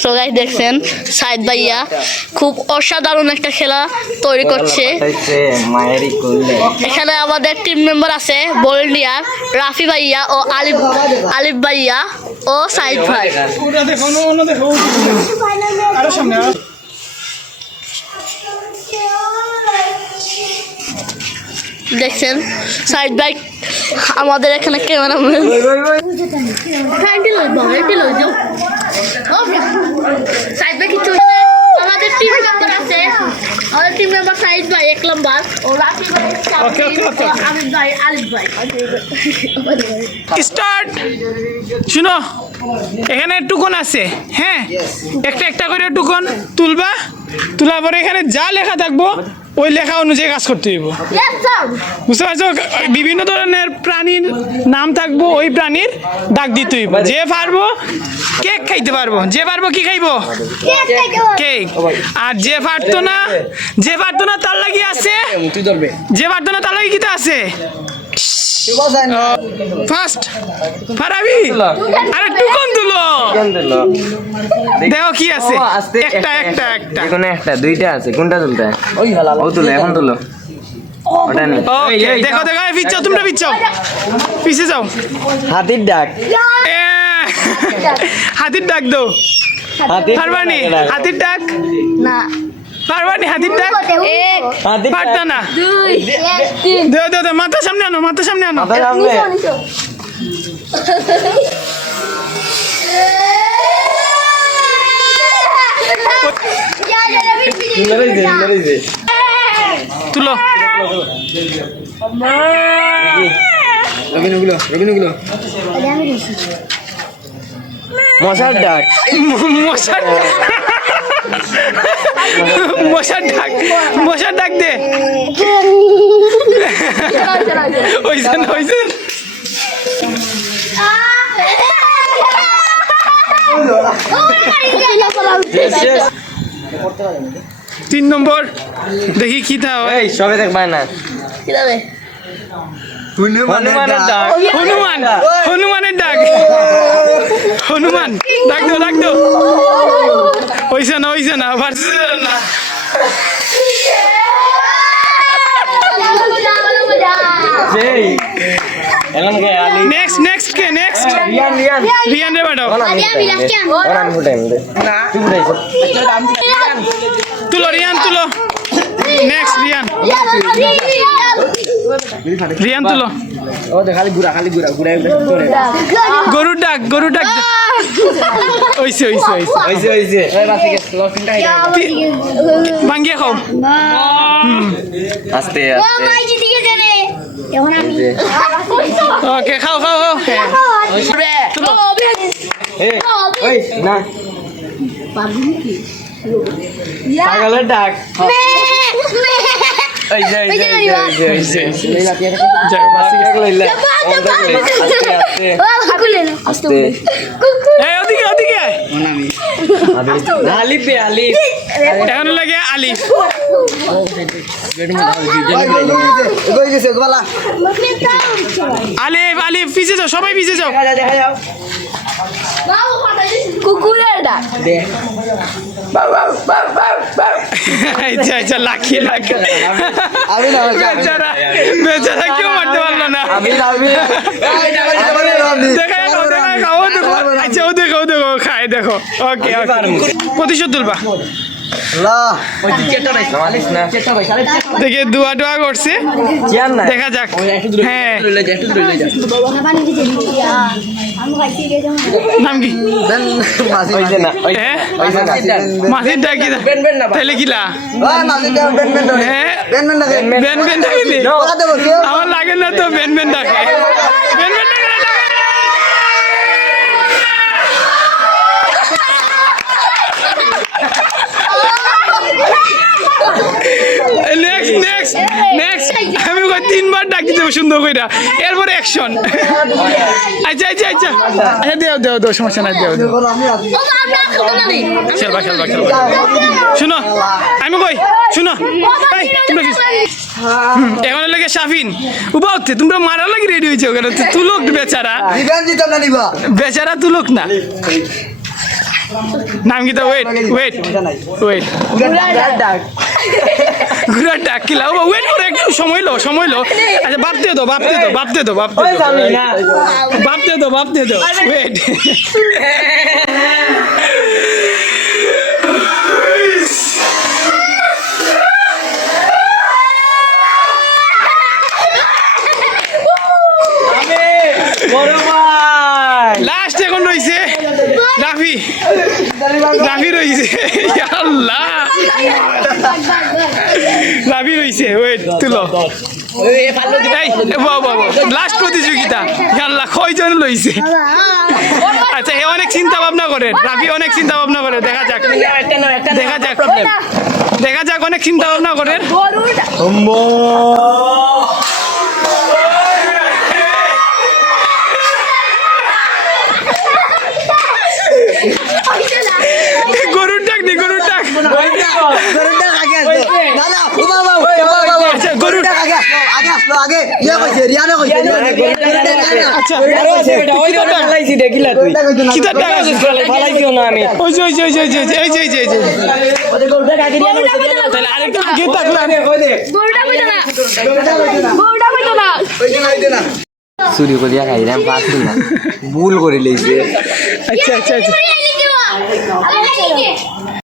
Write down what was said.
So guys দেখছেন সাইদ ভাইয়া খুব অসাধারণ একটা খেলা তৈরি করছে। এখানে আমাদের টিম মেম্বার আছে ভলেন্টিয়ার রাফি ভাইয়া ও আলিফ ভাইয়া ও সাইদ ভাই। দেখছেন সাইদ ভাই আমাদের এখানে ক্যামেরাম্যান। সাইদ ভাই কিছু আমাদের টিম মেম্বার আছে, আমাদের টিম মেম্বার সাইদ ভাই 1 নাম্বার ও রাফি ভাই আমির ভাই আলিফ ভাই। স্টার্ট। শুনো এখানে টুকন আছে, হ্যাঁ একটা একটা করে টুকন তুলবা, তোলার পরে এখানে যা লেখা থাকবো ওই লেখা অনুযায়ী কাজ করতে হইব, বুঝতে পারছো? বিভিন্ন ধরনের প্রাণীর নাম থাকবো, ওই প্রাণীর ডাক দিতে হইব। যে পারবো কেক খাইতে পারবো, যে পারবো কি খাইবো কেক। আর যে পারতো না তার লাগি আছে, যে পারতো না তার লাগি কিটা আছে ফার্স্ট ফারাবি। আরে টুকন তুলো, দেখো কি আছে। একটা একটা একটা কোন একটা দুইটা আছে, কোনটা তুলতে? ও তুলো, এখন তুলো ওটা নেই। ওকে দেখো দেখো, পিছাও তোমরা, পিছাও পিছে যাও। হাতির ডাক, হাতির ডাক দাও। পারবানি হাতির ডাক? না পারবানি হাতির ডাক? পারতা না। দেও দেও দেও, মাথা সামনে আনো, মাথা সামনে আনো। তুলো মশার ডাক, মশার মশার ডাক, মশার ডাক দে। ওইছেন ওইছেন। তিন নম্বর দেখি কি তা হয়। এই সবে দেখবা না। হনুমানের ডাক, হনুমান, হনুমানের ডাক, হনুমান ডাক দো, ডাক দো। হইছে না পারছে না। সেই এখন কে আলি নেক্সট নেক্সট কে নেক্সট? রিয়ান রিয়ান রিয়ান রে বাড়াও। ওরান ফুটাইম দে না চুপ রাইছো। তুলো রিয়ান তুলো। নেক্সট রিয়ান, রিয়ান তুলো। ও দে খালি গুড়া ঘুরাই করে গরুর ডাক, গরুর ডাক দে। হইছে হইছে হইছে হইছে ওই বাসে গেছে লসিনটা আইডা ভাঙ্গিয়ে খাও। আস্তে আস্তে ওকে খাও খাও খাও। এই ওই না পাগলের ডাক। এই যে যাও বাসি গেছে। আস্তে এই ওদিকে ওদিকে আয়। আলিফ আলিফ এখন লাগে আলিফ। আলিফ আলিফ পিছে যাও, সবাই পিছে যাও। কুকুরের ডাক। আচ্ছা আচ্ছা, লাখি লাখি। বেচারা বেচারা কেউ মারতে পারলো না। দেখা ও দেখো, আচ্ছা ও দেখো খায় দেখো। ওকে প্রতিশোধ তুলবা। দেখে দুয়া টুয়া করছে, দেখা যাক। হ্যাঁ নাম কি? মাসির ডাকি তাহলে কিলা? বেন বেন ডাকিবি? আমার লাগে না তো বেন বেন ডাকে। বেন বেন ডাকে না, ডাকে না। নেক্সট নেক্সট নেক্সট আমি ওকে 3 বার ডাকি দেবো সুন্দর কইরা, এরপরে অ্যাকশন। আচ্ছা আচ্ছা আচ্ছা আচ্ছা, দেও সমস্যা নাই, দেও। খেলবা খেলবা খেলবা। শুনো আমি কই, শুনো এখন লাগে শাফিন উবা উঠতে তোমরা মারা লাগে রেডি হয়েছে ওখানে। তুলুক বেচারা, বেচারা তুলুক না। নাম কি তা ওয়েট ওয়েট ওয়েট ঘুরার ডাক কিলা ও ওয়েট করে একটু সময় লো আচ্ছা ভাবতে দো ওয়েট লাস্ট এখন রইছে রাফি রইছে আল্লাহ রাফি রইছে ওয়েট তুলো লাস্ট প্রতিযোগিতা আল্লাহ কয়জন লইছে আচ্ছা হে অনেক চিন্তা ভাবনা করে রাফি অনেক চিন্তা ভাবনা করে দেখা যাক অনেক চিন্তা ভাবনা করে গরুর ডাক আচ্ছা গরুর চুরি করিয়া খাইলাম পাচ্ছি না ভুল করে লেগেছে আচ্ছা